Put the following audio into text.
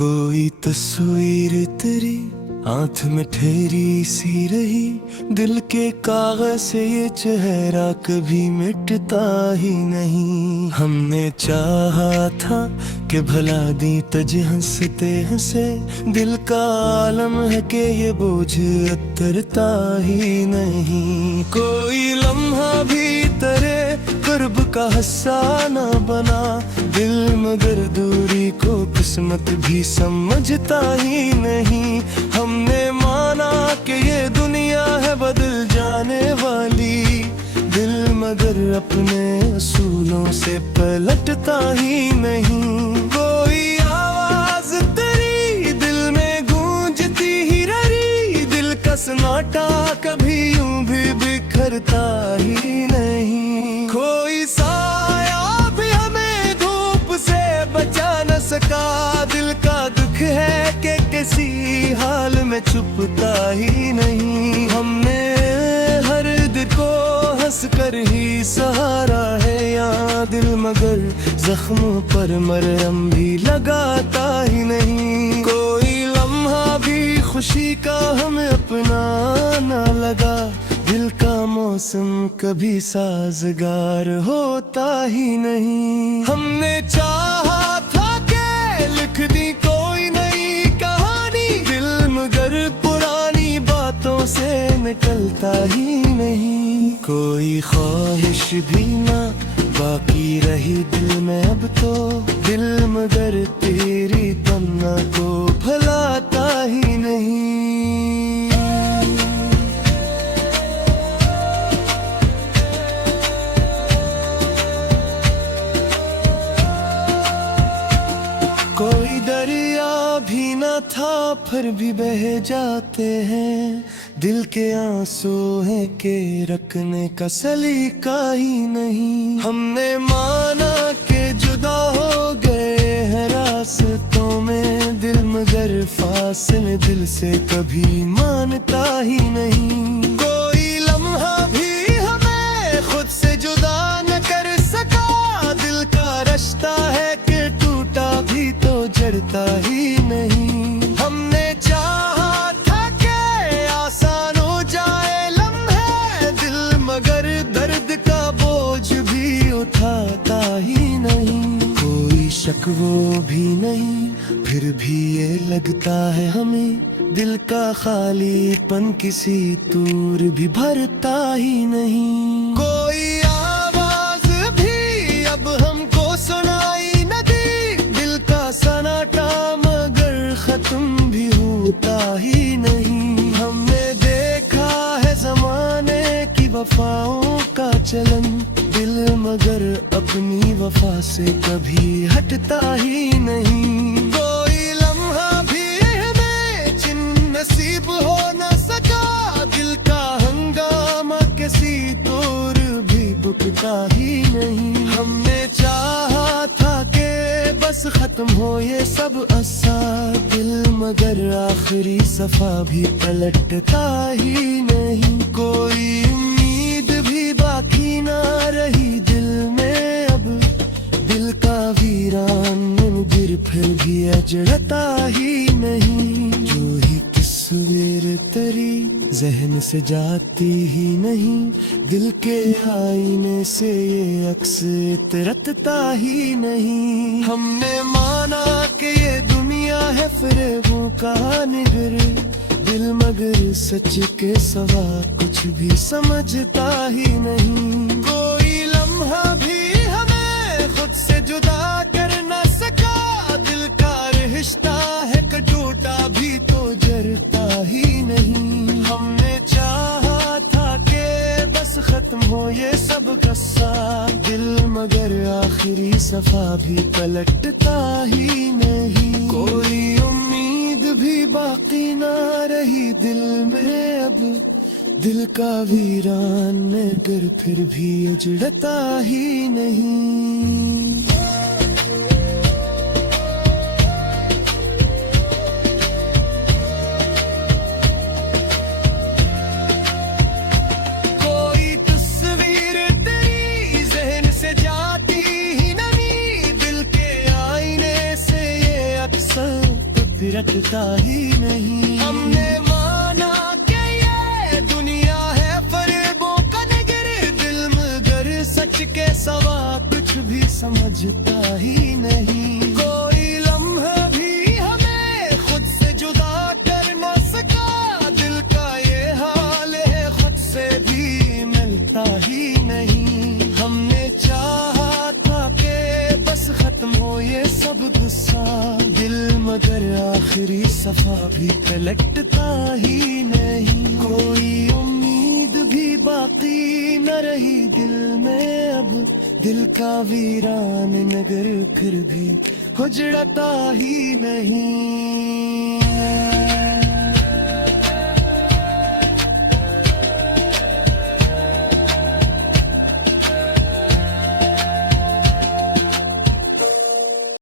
कोई तस्वीर तेरी आंख में ठहरी सी रही, दिल के कागज से ये चेहरा कभी मिटता ही नहीं। हमने चाहा था कि भला दी तज हंसते हंसे, दिल का आलम है कि ये बोझ उतरता ही नहीं। कोई लम्हा भी तेरे कुर्ब का हिस्सा न बना, दिल मगर दूरी को किस्मत भी समझता ही नहीं। हमने माना कि ये दुनिया है बदल जाने वाली, दिल मगर अपने असूलों से पलटता ही नहीं। कोई आवाज तेरी दिल में गूंजती ही रही, दिल का सन्नाटा कभी यूं भी बिखरता ही नहीं। कोई साया भी हमें धूप से बचा न सका, दिल का दुख है कि किसी हाल में छुपता ही नहीं। हमने हर दिल को हंस कर ही सहारा है यहाँ, दिल मगर जख्मों पर मरहम भी लगाता ही नहीं। कोई लम्हा भी खुशी का हमें अपना ना लगा, दिल का मौसम कभी साजगार होता ही नहीं। हमने चाहा था कि लिख दी कोई नई कहानी, दिल मगर पुरानी बातों से निकलता ही नहीं। कोई ख्वाहिश भी ना बाकी रही दिल में अब तो, दिल मगर तेरी तमन्ना को भुलाता ही नहीं। कोई दरिया भी न था फिर भी बह जाते हैं, दिल के आंसू हैं के रखने का सलीका ही नहीं। हमने माना कि जुदा हो गए हैं रास्तों में, दिल मगर फासले दिल से कभी मानता ही नहीं। कोई लम्हा भी हमें खुद से जुदा न कर सका, दिल का रिश्ता है कि टूटा भी तो जड़ता ही नहीं। हमने चाहा था कि आसान हो जाए लम्हे, दिल मगर दर्द का बोझ भी उठाता ही नहीं। कोई शक वो भी नहीं फिर भी ये लगता है हमें, दिल का खालीपन किसी दूर भी भरता ही नहीं। कोई आवाज भी अब हमको सुनाई न दी, दिल का सन्नाटा मगर खत्म भी होता ही नहीं। हमने देखा है जमाने की वफाओं का चलन, दिल मगर अपनी वफा से कभी हटता ही नहीं। कोई लम्हा भी हमें जिन नसीब हो न सका, दिल का हंगामा किसी तौर भी बुकता ही नहीं। हमने चाहा था कि बस खत्म हो ये सब असा, दिल मगर आखिरी सफा भी पलटता ही नहीं। कोई उम्मीद भी बाकी ना रही दिल में अब, दिल का वीरान गिर फिर भी अजड़ता ही नहीं। जो ही तस्वीर तेरी जहन से जाती ही नहीं, दिल के आईने से ये अक्स तरतता ही नहीं। हमने माना कि ये दुनिया है फ़रेबों का निगर, दिल मगर सच के सवा कुछ भी समझता ही नहीं। कोई लम्हा भी हमें खुद से जुदा कर न सका, दिल का रिश्ता है कि टूटा भी तो जरता ही नहीं। हमने चाहा था कि बस खत्म हो ये सब कस्सा, दिल मगर आखिरी सफा भी पलटता ही नहीं। कोई उम्मीद भी बाकी ना रही दिल में अब, दिल का वीरान नगर फिर भी उजड़ता ही नहीं। कोई तस्वीर तेरी जहन से जाती ही नहीं, दिल के आईने से ये अक्सर रटता ही नहीं। हमने माना कि ये दुनिया है फरेबों का नगर, दिल मगर सच के सवा कुछ भी समझता ही नहीं। कोई लम्हा भी हमें खुद से जुदा कर न सका, दिल का ये हाल है खुद से भी मिलता ही नहीं। हमने चाहा था कि बस खत्म हो ये सब गुस्सा, दिल मगर आखिरी सफा भी पलटता ही नहीं। कोई उम्मीद भी बाकी न रही दिल में अब, दिल का वीरान नगर फिर भी उजड़ता ही नहीं।